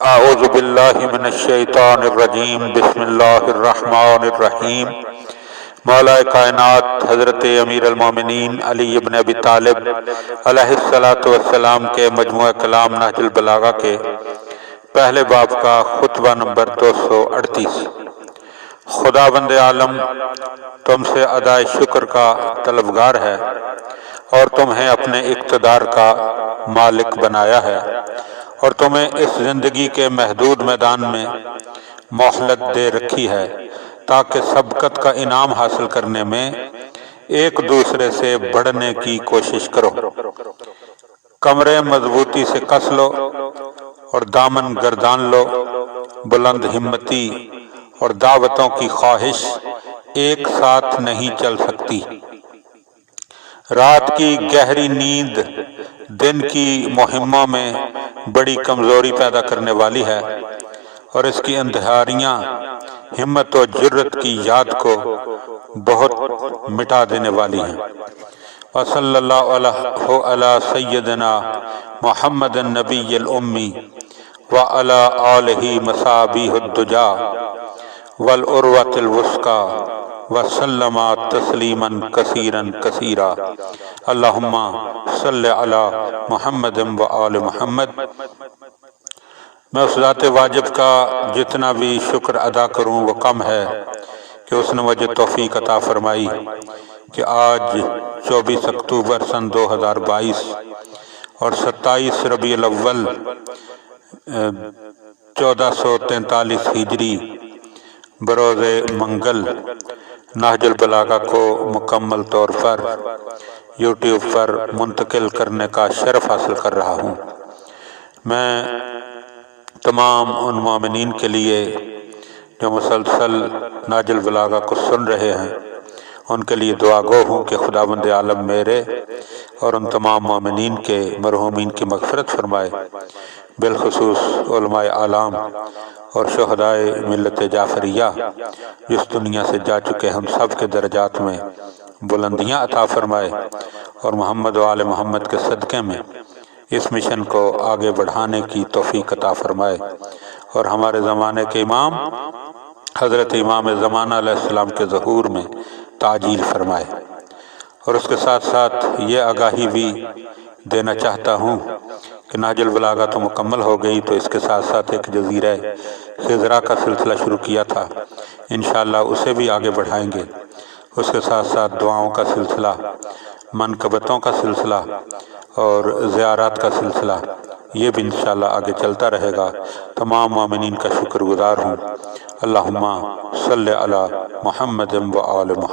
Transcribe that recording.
اعوذ باللہ من الشیطان الرجیم بسم اللہ الرحمن الرحیم۔ مولا کائنات حضرت امیر المومنین علی ابن ابی طالب علیہ السلام کے مجموعہ کلام نہج البلاغہ کے پہلے باب کا خطبہ نمبر 238۔ خداوند عالم تم سے ادائے شکر کا طلبگار ہے اور تمہیں اپنے اقتدار کا مالک بنایا ہے اور تمہیں اس زندگی کے محدود میدان میں مہلت دے رکھی ہے تاکہ سبقت کا انعام حاصل کرنے میں ایک دوسرے سے بڑھنے کی کوشش کرو۔ کمرے مضبوطی سے کس لو اور دامن گردان لو۔ بلند ہمتی اور دعوتوں کی خواہش ایک ساتھ نہیں چل سکتی۔ رات کی گہری نیند دن کی مہموں میں بڑی کمزوری پیدا کرنے والی ہے اور اس کی اندھاریاں ہمت و جرت کی یاد کو بہت مٹا دینے والی ہیں۔ وصلی اللہ علی سیدنا محمد النبی الامی وعلی آلہ مصابیح الدجا والعروۃ الوثقی وسلم تسلیما کثیرا کثیرا۔ اللہم صلی علی محمد وآل محمد۔ میں اس ذات واجب کا جتنا بھی شکر ادا کروں وہ کم ہے کہ اس نے مجھے توفیق عطا فرمائی کہ آج 24 اکتوبر سن 2022 اور 27 ربیع الاول 1443 ہجری بروز منگل نہج البلاغہ کو مکمل طور پر یوٹیوب پر منتقل کرنے کا شرف حاصل کر رہا ہوں۔ میں تمام ان مومنین کے لیے جو مسلسل نہج البلاغہ کو سن رہے ہیں ان کے لیے دعا گو ہوں کہ خداوند عالم میرے اور ان تمام مومنین کے مرحومین کی مغفرت فرمائے، بالخصوص علماء اعلام اور شہدائے ملت جعفریہ جس دنیا سے جا چکے ہم سب کے درجات میں بلندیاں عطا فرمائے اور محمد و آل محمد کے صدقے میں اس مشن کو آگے بڑھانے کی توفیق عطا فرمائے اور ہمارے زمانے کے امام حضرت امام زمانہ علیہ السلام کے ظہور میں تعجیل فرمائے۔ اور اس کے ساتھ ساتھ یہ آگاہی بھی دینا چاہتا ہوں کہ نہج البلاغہ تو مکمل ہو گئی، تو اس کے ساتھ ساتھ ایک جزیرہ خضرا کا سلسلہ شروع کیا تھا، انشاءاللہ اسے بھی آگے بڑھائیں گے۔ اس کے ساتھ ساتھ دعاؤں کا سلسلہ، منقبتوں کا سلسلہ اور زیارات کا سلسلہ یہ بھی انشاءاللہ آگے چلتا رہے گا۔ تمام مومنین کا شکر گزار ہوں۔ اللہم صلی علی محمد و آل محمد۔